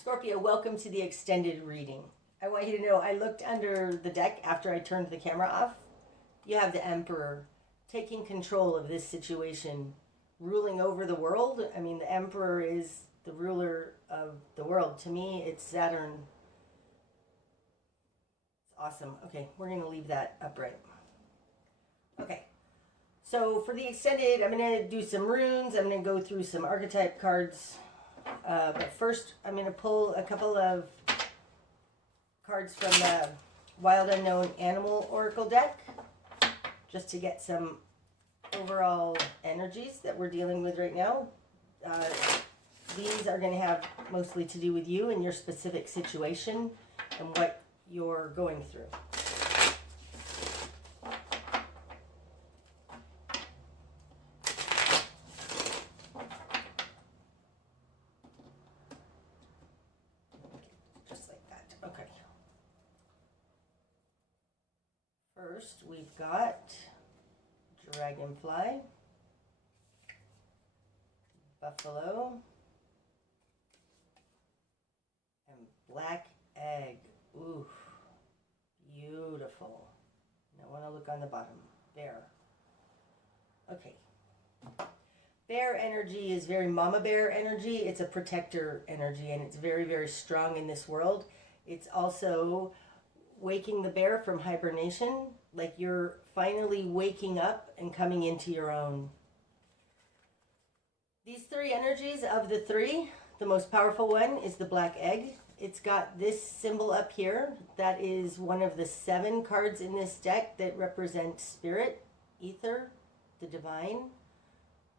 Scorpio, welcome to the extended reading. I want you to know I looked under the deck after I turned the camera off. You have the Emperor taking control of this situation, ruling over the world. I mean, the Emperor is the ruler of the world. To me, it's Saturn. It's awesome. Okay, we're going to leave that upright. Okay, so for the extended, I'm going to do some runes. I'm going to go through some archetype cards. But first, I'm going to pull a couple of cards from the Wild Unknown Animal Oracle deck, just to get some overall energies that we're dealing with right now. These are going to have mostly to do with you and your specific situation and what you're going through. Okay. First, we've got Dragonfly, Buffalo, and Black Egg. Ooh, beautiful. Now I want to look on the bottom. Bear. Okay. Bear energy is very mama bear energy. It's a protector energy, and it's very, very strong in this world. It's also waking the bear from hibernation, like you're finally waking up and coming into your own. These three energies of the three, the most powerful one is the Black Egg. It's got this symbol up here. That is one of the 7 cards in this deck that represent spirit, ether, the divine.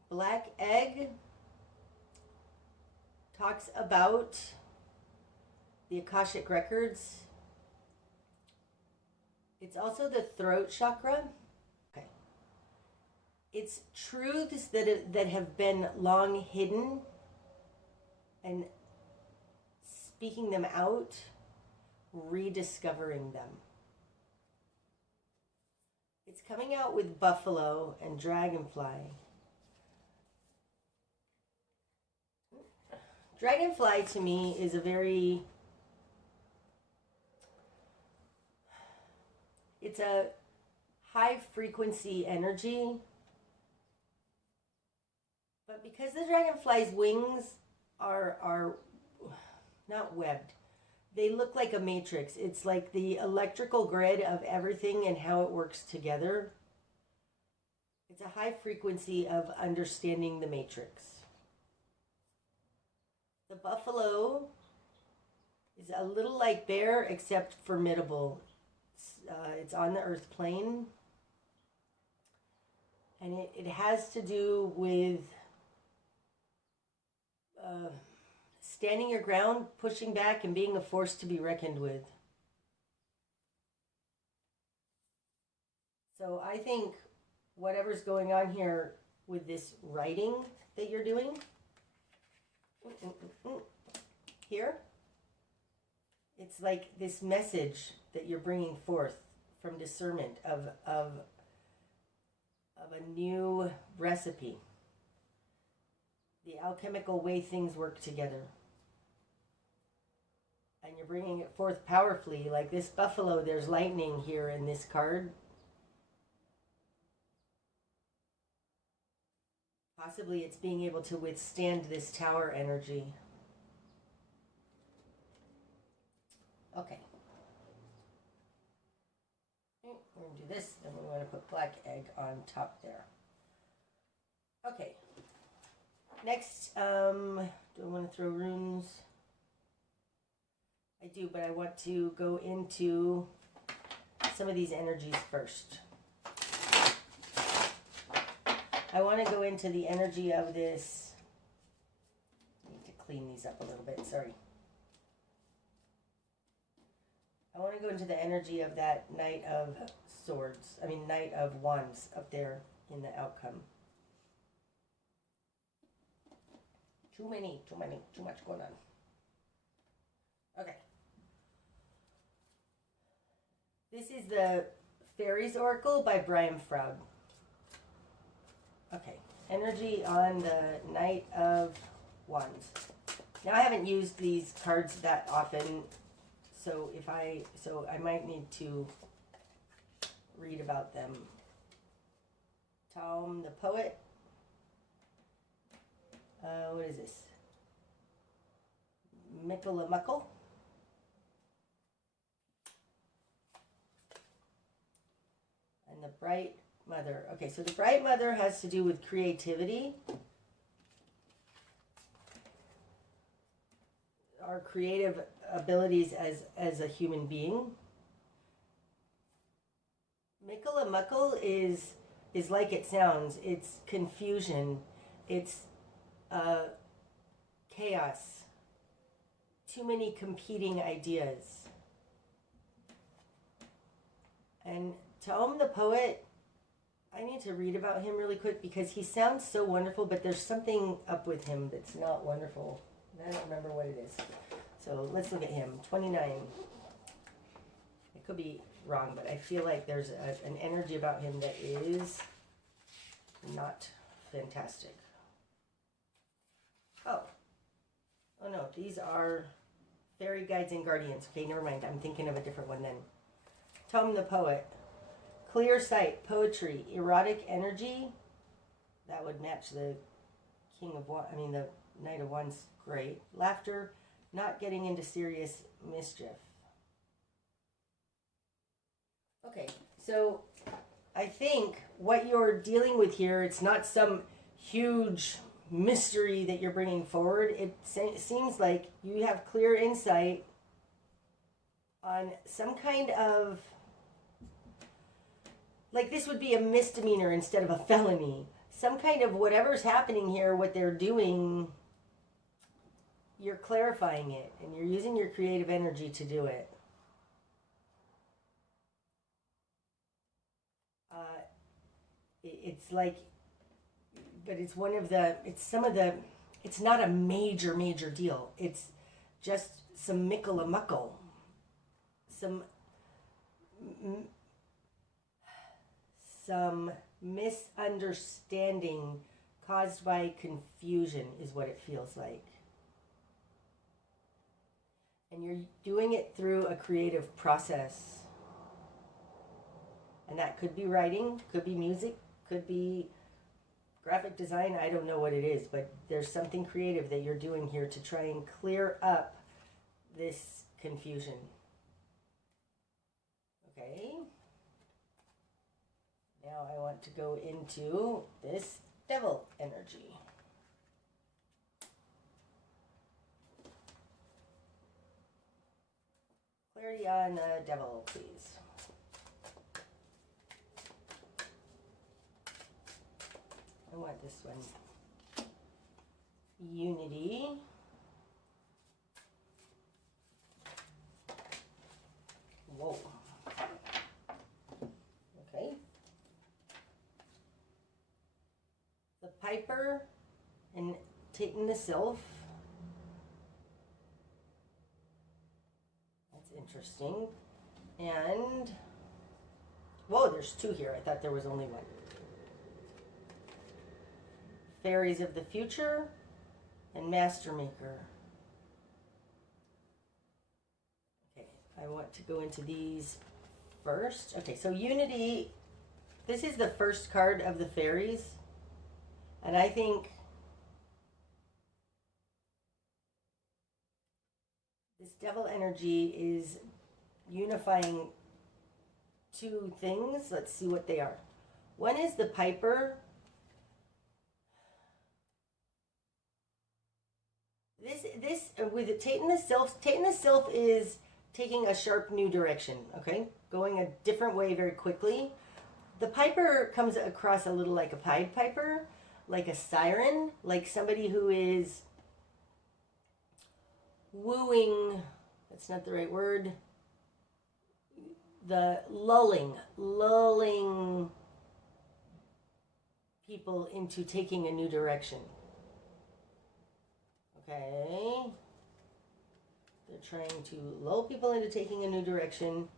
Black Egg talks about the Akashic Records. It's also the throat chakra. Okay. It's truths that have been long hidden, and speaking them out, rediscovering them. It's coming out with Buffalo and Dragonfly. Dragonfly to me is a very, it's a high frequency energy, but because the dragonfly's wings are not webbed, they look like a matrix. It's like the electrical grid of everything and how it works together. It's a high frequency of understanding the matrix. The buffalo is a little like bear, except formidable. It's on the earth plane, and it has to do with standing your ground, pushing back, and being a force to be reckoned with. So I think whatever's going on here with this writing that you're doing, here, it's like this message that you're bringing forth from discernment of a new recipe, the alchemical way things work together, and you're bringing it forth powerfully. Like this buffalo, there's lightning here in this card. Possibly it's being able to withstand this tower energy. Okay. We're going to do this, and we're going to put Black Egg on top there. Okay. Next, do I want to throw runes? I do, but I want to go into some of these energies first. I want to go into the energy of this. I need to clean these up a little bit, sorry. I want to go into the energy of that Knight of Wands up there in the outcome. Too much going on. Okay. This is the Fairies Oracle by Brian Froud. Okay, energy on the Knight of Wands. Now I haven't used these cards that often, so I might need to read about them. Tom the Poet. What is this? Mickle. And the Bright Mother. Okay, so the Bright Mother has to do with creativity. Our creative abilities as a human being. Mickle is like it sounds. It's confusion. It's chaos. Too many competing ideas. And Tom the Poet, I need to read about him really quick because he sounds so wonderful, but there's something up with him that's not wonderful. I don't remember what it is. So let's look at him. 29. It could be wrong, but I feel like there's an energy about him that is not fantastic. Oh no, these are fairy guides and guardians. Okay, never mind. I'm thinking of a different one then. Tom the Poet. Clear sight, poetry, erotic energy. That would match the King of Wands. I mean, the Knight of Wands. Great. Laughter, not getting into serious mischief. Okay, so I think what you're dealing with here, it's not some huge mystery that you're bringing forward. It seems like you have clear insight on some kind of, like this would be a misdemeanor instead of a felony. Some kind of whatever's happening here, what they're doing, you're clarifying it and you're using your creative energy to do it. It's like, but it's one of the, it's some of the, it's not a major deal. It's just some mickle-a-muckle. Some misunderstanding caused by confusion is what it feels like. And you're doing it through a creative process. And that could be writing, could be music, could be graphic design. I don't know what it is, but there's something creative that you're doing here to try and clear up this confusion. Okay. Now I want to go into this devil energy. Clarity on the devil, please. I want this one. Unity. Whoa. Okay. The Piper and taking the Sylph. That's interesting. And, whoa, there's two here. I thought there was only one. Fairies of the Future and Master Maker. Okay, I want to go into these first. Okay, so Unity, this is the first card of the fairies. And I think this devil energy is unifying two things. Let's see what they are. One is the Piper. This with Taking the Sylph is taking a sharp new direction, okay? Going a different way very quickly. The Piper comes across a little like a Pied Piper, like a siren, like somebody who is wooing, that's not the right word, the lulling people into taking a new direction. Okay. They're trying to lull people into taking a new direction.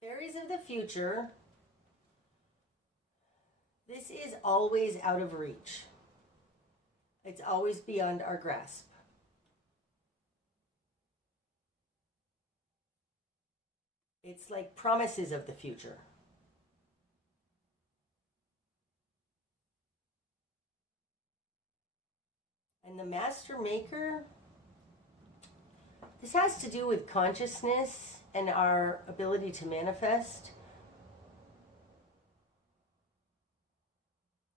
Fairies of the Future. This is always out of reach. It's always beyond our grasp. It's like promises of the future. And the master maker, this has to do with consciousness and our ability to manifest.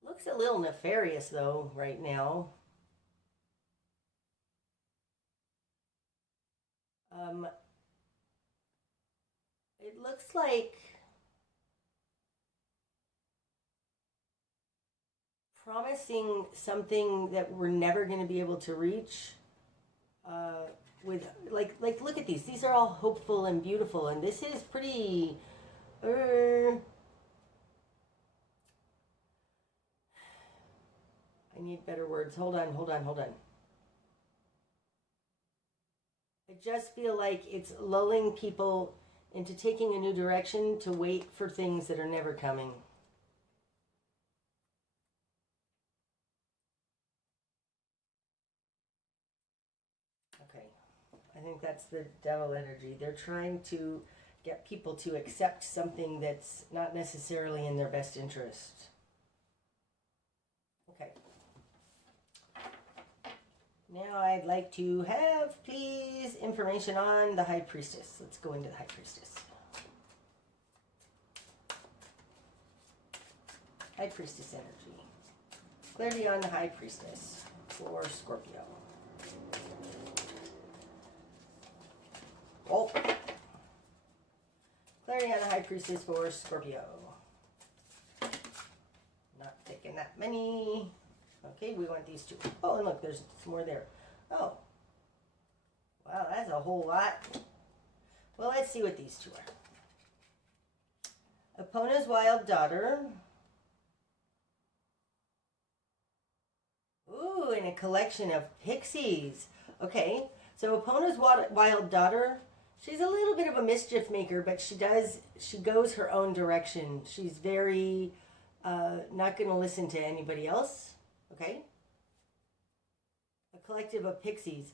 Looks a little nefarious though right now. It looks like promising something that we're never going to be able to reach. With like look at these are all hopeful and beautiful, and this is pretty I need better words. Hold on. I just feel like it's lulling people into taking a new direction to wait for things that are never coming. Okay, I think that's the devil energy. They're trying to get people to accept something that's not necessarily in their best interest. Okay. Now I'd like to have, please, information on the High Priestess. Let's go into the High Priestess. High Priestess energy. Clarity on the High Priestess for Scorpio. Oh. Clarity on the High Priestess for Scorpio. Not taking that many. Okay, we want these two. Oh, and look, there's some more there. Oh. Wow, that's a whole lot. Well, let's see what these two are. Epona's wild daughter. Ooh, and a collection of pixies. Okay, so Epona's wild daughter, she's a little bit of a mischief maker, but she goes her own direction. She's very not going to listen to anybody else. Okay? A collective of pixies.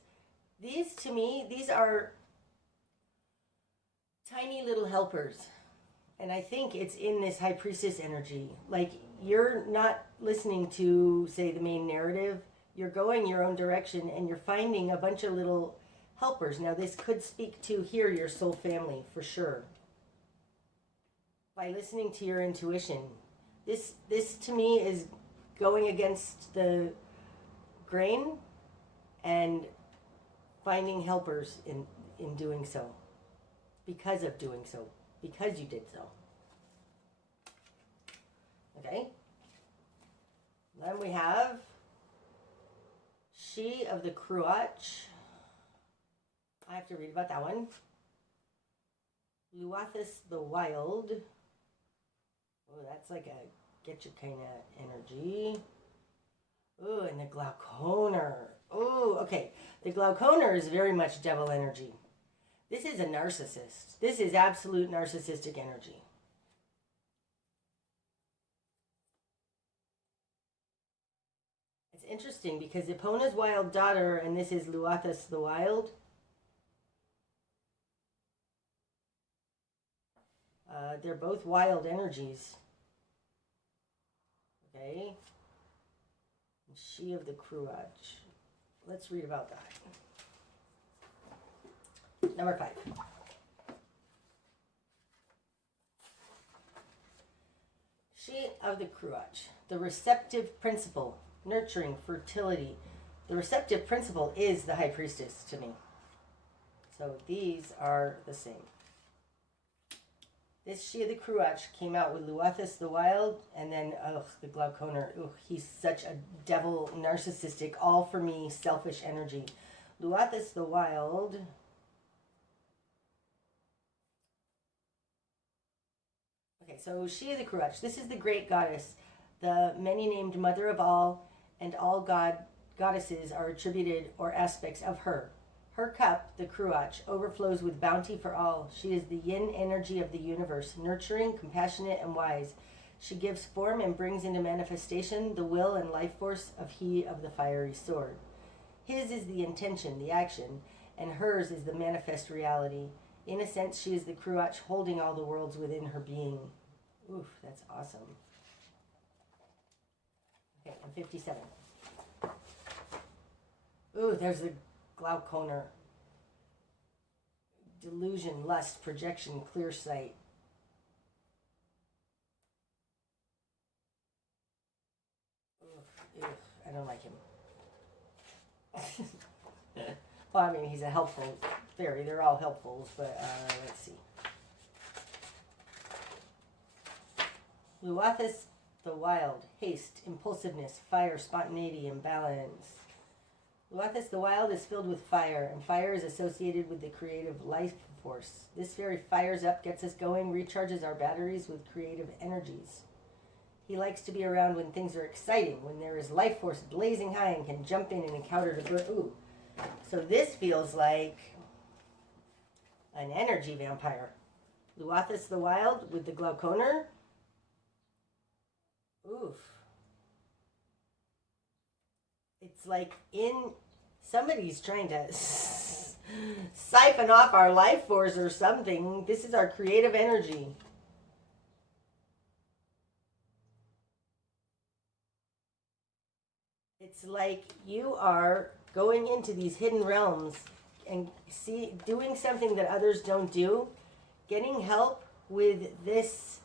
These, to me, these are tiny little helpers. And I think it's in this High Priestess energy. Like, you're not listening to, say, the main narrative. You're going your own direction, and you're finding a bunch of little helpers. Now, this could speak to here your soul family, for sure. By listening to your intuition. This to me, is going against the grain and finding helpers in doing so. Because of doing so. Because you did so. Okay? Then we have She of the Cruach. I have to read about that one. Luathis the Wild. Oh, that's like a get you kind of energy. Oh, and the Glauconer. Oh, okay. The Glauconer is very much devil energy. This is a narcissist. This is absolute narcissistic energy. It's interesting because Epona's wild daughter, and this is Luathis the Wild. They're both wild energies. Okay. And She of the Cruach. Let's read about that. Number 5. She of the Cruach. The receptive principle. Nurturing, fertility. The receptive principle is the High Priestess to me. So these are the same. This She of the Cruach came out with Luathis the Wild, and then, the Glauconer. He's such a devil, narcissistic, all for me, selfish energy. Luathis the Wild. Okay, so She of the Cruach. This is the great goddess, the many-named mother of all, and all goddesses are attributed or aspects of her. Her cup, the Cruach, overflows with bounty for all. She is the yin energy of the universe, nurturing, compassionate, and wise. She gives form and brings into manifestation the will and life force of he of the fiery sword. His is the intention, the action, and hers is the manifest reality. In a sense, she is the Kruach holding all the worlds within her being. Oof, that's awesome. Okay, I'm 57. Ooh, there's the glauconer. Delusion, lust, projection, clear sight. Oof, I don't like him. Well, I mean, he's a helpful fairy. They're all helpfuls, but let's see. Luathis the Wild, haste, impulsiveness, fire, spontaneity, imbalance. Luathis the Wild is filled with fire, and fire is associated with the creative life force. This fairy fires up, gets us going, recharges our batteries with creative energies. He likes to be around when things are exciting, when there is life force blazing high and can jump in and encounter the bird. Ooh. So this feels like an energy vampire. Luathis the Wild with the glauconer. Oof. It's like somebody's trying to siphon off our life force or something. This is our creative energy. It's like you are going into these hidden realms and doing something that others don't do, getting help with this.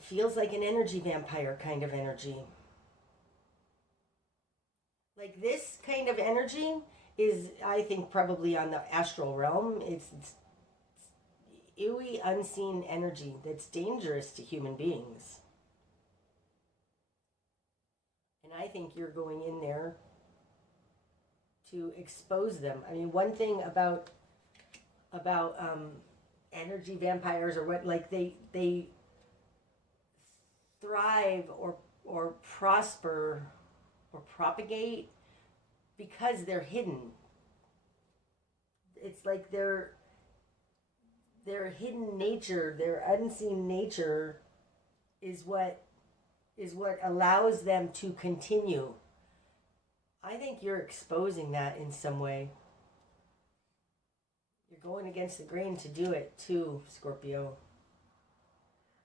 Feels like an energy vampire kind of energy. Like this kind of energy is, I think, probably on the astral realm. It's ooey, unseen energy that's dangerous to human beings. And I think you're going in there to expose them. I mean, one thing about energy vampires or what, like they thrive or prosper or propagate because they're hidden. It's like their hidden nature, their unseen nature is what allows them to continue. I think you're exposing that in some way. You're going against the grain to do it too, Scorpio.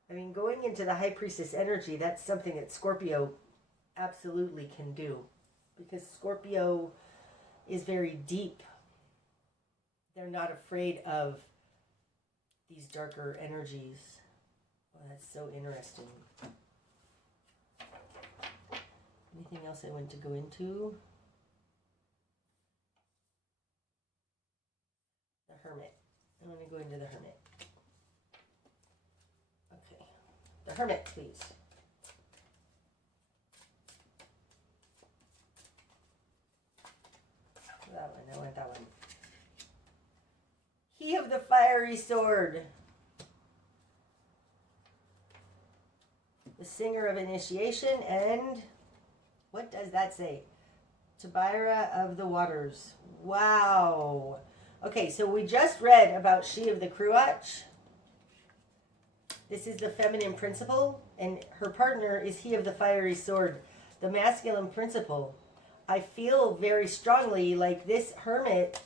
I mean, going into the High Priestess energy, that's something that Scorpio absolutely can do. Because Scorpio is very deep. They're not afraid of these darker energies. Well, that's so interesting. Anything else I want to go into? The Hermit. I want to go into the Hermit. Okay. The Hermit, please. That one. I want that one. He of the fiery sword. The singer of initiation, and what does that say? Tabira of the waters. Wow. Okay, so we just read about she of the Kruach. This is the feminine principle, and her partner is he of the fiery sword, the masculine principle. I feel very strongly like this hermit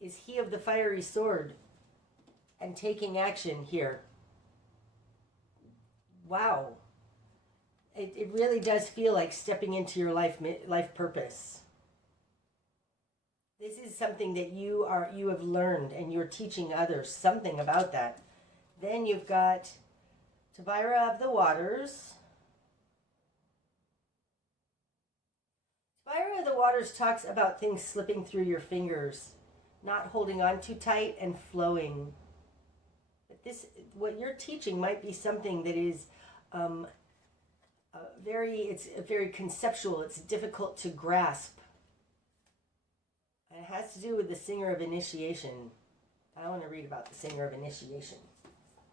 is he of the fiery sword and taking action here. Wow. It really does feel like stepping into your life purpose. This is something that you have learned and you're teaching others something about that. Then you've got Tabira of the waters. Tabira of the waters talks about things slipping through your fingers, not holding on too tight and flowing. But what you're teaching might be something that is very conceptual. It's difficult to grasp. And it has to do with the singer of initiation. I want to read about the singer of initiation.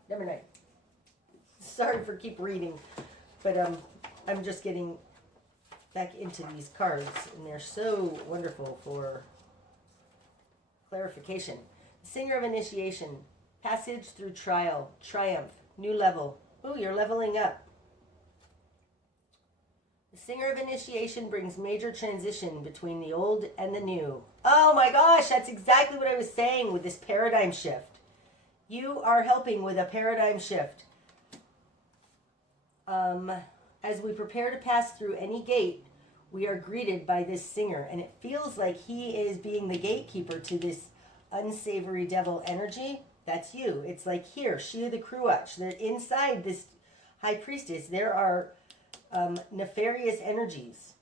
Number 9. Sorry for keep reading, but I'm just getting back into these cards, and they're so wonderful for clarification. The singer of initiation, passage through trial, triumph, New level. Ooh, you're leveling up. The Singer of Initiation brings major transition between the old and the new. Oh my gosh, that's exactly what I was saying with this paradigm shift. You are helping with a paradigm shift. As we prepare to pass through any gate, we are greeted by this singer, and it feels like he is being the gatekeeper to this unsavory devil energy. That's you. It's like here, she the Cruach. That inside this high priestess, there are nefarious energies.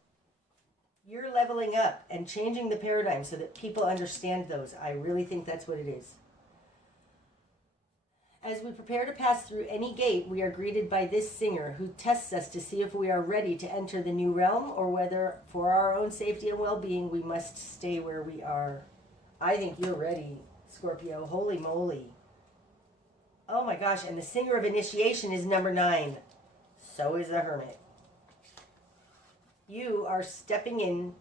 You're leveling up and changing the paradigm so that people understand those. I really think that's what it is. As we prepare to pass through any gate, we are greeted by this singer who tests us to see if we are ready to enter the new realm or whether, for our own safety and well-being, we must stay where we are. I think you're ready, Scorpio. Holy moly. Oh my gosh, and the Singer of Initiation is number 9. So is the Hermit. You are stepping in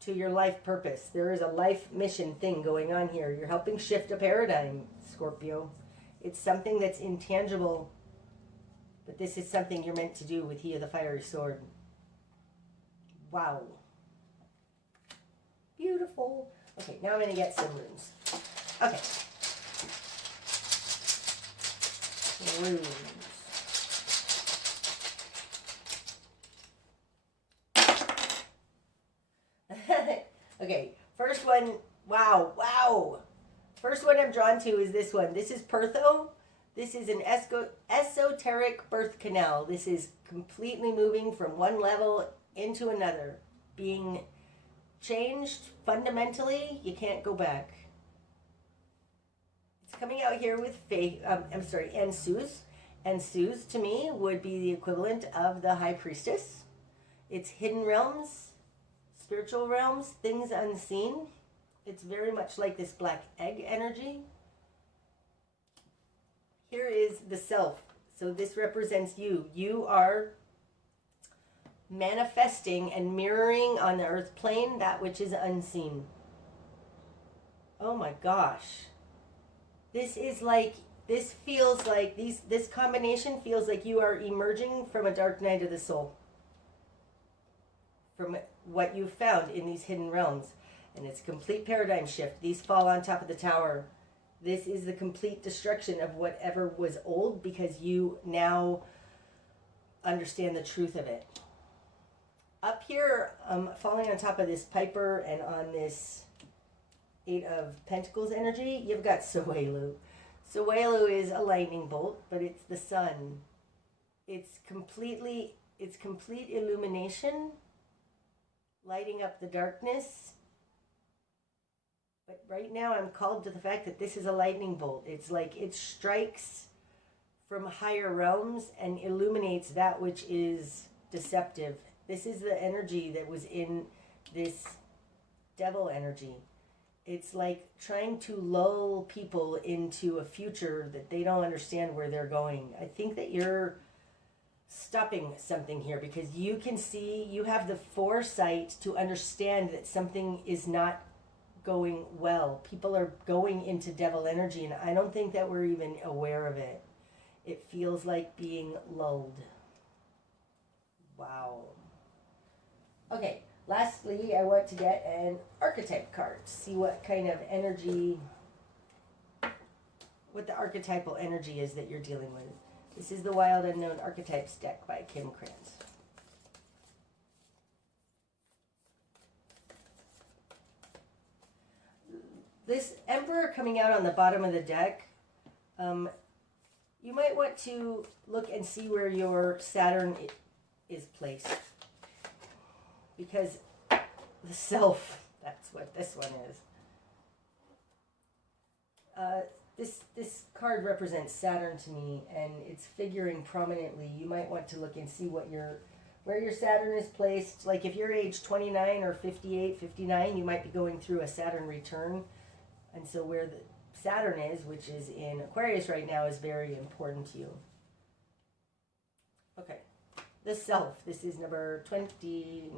to your life purpose. There is a life mission thing going on here. You're helping shift a paradigm, Scorpio. It's something that's intangible, but this is something you're meant to do with He of the Fiery Sword. Wow. Beautiful. Okay, now I'm going to get some runes. Okay. Runes. Okay, first one, wow. First one I'm drawn to is this one. This is Pertho. This is an esoteric birth canal. This is completely moving from one level into another. Being changed fundamentally, you can't go back. It's coming out here with Ansuz. Ansuz to me would be the equivalent of the High Priestess. It's hidden realms, spiritual realms, things unseen. It's very much like this black egg energy. Here is the self. So this represents you. You are manifesting and mirroring on the earth plane that which is unseen. Oh my gosh. This combination feels like you are emerging from a dark night of the soul. From what you found in these hidden realms. And it's a complete paradigm shift. These fall on top of the tower. This is the complete destruction of whatever was old because you now understand the truth of it. Up here, falling on top of this Piper and on this 8 of Pentacles energy, you've got Sewelu. Sewelu is a lightning bolt, but it's the sun. It's complete illumination, lighting up the darkness. But right now I'm called to the fact that this is a lightning bolt. It's like it strikes from higher realms and illuminates that which is deceptive. This is the energy that was in this devil energy. It's like trying to lull people into a future that they don't understand where they're going. I think that you're stopping something here because you can see, you have the foresight to understand that something is not going well. People are going into devil energy, and I don't think that we're even aware of it. It feels like being lulled. Wow. Okay, lastly, I want to get an archetype card. See what kind of energy, what the archetypal energy is that you're dealing with. This is the Wild Unknown Archetypes deck by Kim Krantz. This Emperor coming out on the bottom of the deck, you might want to look and see where your Saturn is placed. Because the self, that's what this one is. This card represents Saturn to me, and it's figuring prominently. You might want to look and see what where your Saturn is placed. Like if you're age 29 or 58, 59, you might be going through a Saturn return. And so where the Saturn is, which is in Aquarius right now, is very important to you. Okay. The self. This is number 29.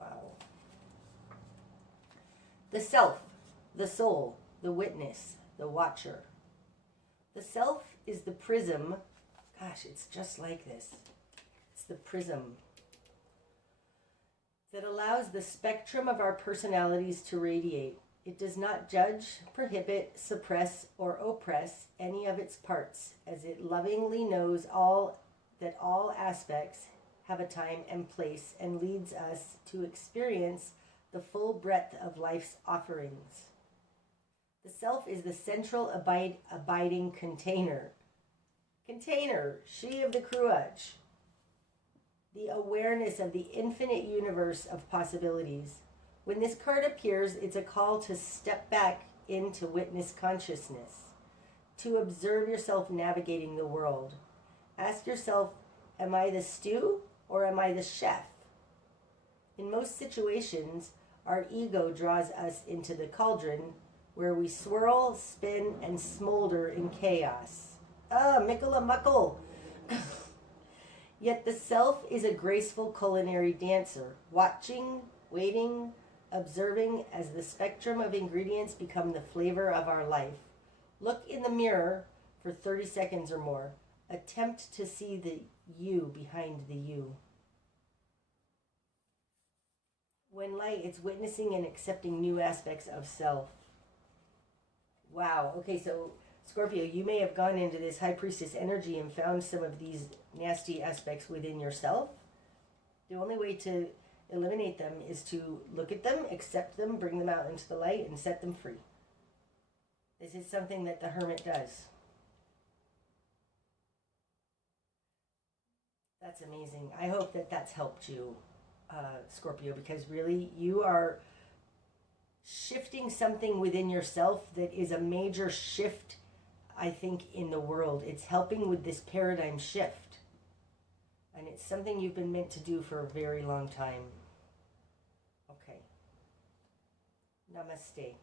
Wow. The self, the soul, the witness, the watcher. The self is the prism. Gosh, it's just like this. It's the prism that allows the spectrum of our personalities to radiate. It does not judge, prohibit, suppress, or oppress any of its parts, as it lovingly knows that all aspects have a time and place and leads us to experience the full breadth of life's offerings. The self is the central abiding container. She of the Cruach. The awareness of the infinite universe of possibilities. When this card appears, it's a call to step back into witness consciousness, to observe yourself navigating the world. Ask yourself, am I the stew or am I the chef? In most situations, our ego draws us into the cauldron where we swirl, spin, and smolder in chaos. Mickle muckle. Yet the self is a graceful culinary dancer, watching, waiting, observing as the spectrum of ingredients become the flavor of our life. Look in the mirror for 30 seconds or more. Attempt to see the you behind the you. When light, it's witnessing and accepting new aspects of self. Wow. Okay, so Scorpio, you may have gone into this high priestess energy and found some of these nasty aspects within yourself. The only way to eliminate them is to look at them, accept them, bring them out into the light, and set them free. This is something that the hermit does. That's amazing. I hope that that's helped you, Scorpio, because really you are shifting something within yourself that is a major shift, I think, in the world. It's helping with this paradigm shift. And it's something you've been meant to do for a very long time. Okay. Namaste.